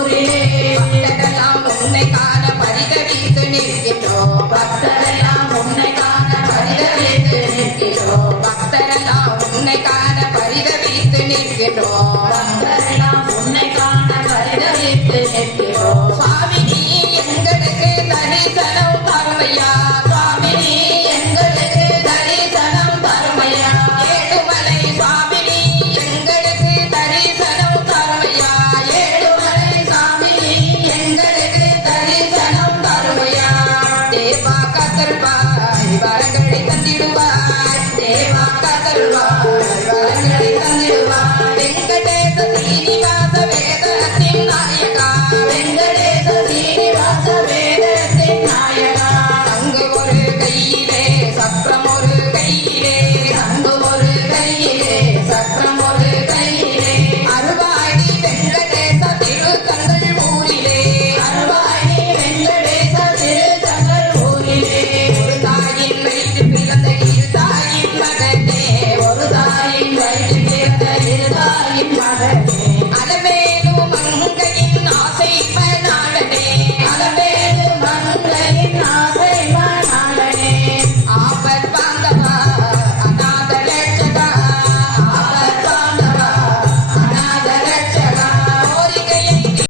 பக்தரெல்லாம் உன்னை காண பரிதவித்து நிற்கின்றோம். பக்தரெல்லாம் உன்னை காண பரிதவித்து நிற்கின்றோம். பக்தரெல்லாம் உன்னை காண பரிதவித்து நிற்கின்றோம். பக்தரெல்லாம் உன்னை காண பரிதவித்து நிற்கின்றோம். சுவாமி நீ எங்களுக்கு தரிசனம் தருமையா. சுவாமி நீ எங்களுக்கு தரிசனம் தருமையா. ஏழுமலை சுவாமி நீ எங்களுக்கு தரிசனம் தருமையா. ஏழுமலை சுவாமி நீ எங்களுக்கு தரிசனம் தருமையா. தேவா கதர்வாய் வரங்களை தந்திடுவாய். தேவா கதர்வாய் வரங்களை தந்திடுவாய். வெங்கடேச சீனிவாச வேதத்தின் நாயகா. வெங்கடேச சீனிவாச வேதத்தின் நாயகா. தங்க ஒரு கையிலே சக்கரம் ஒரு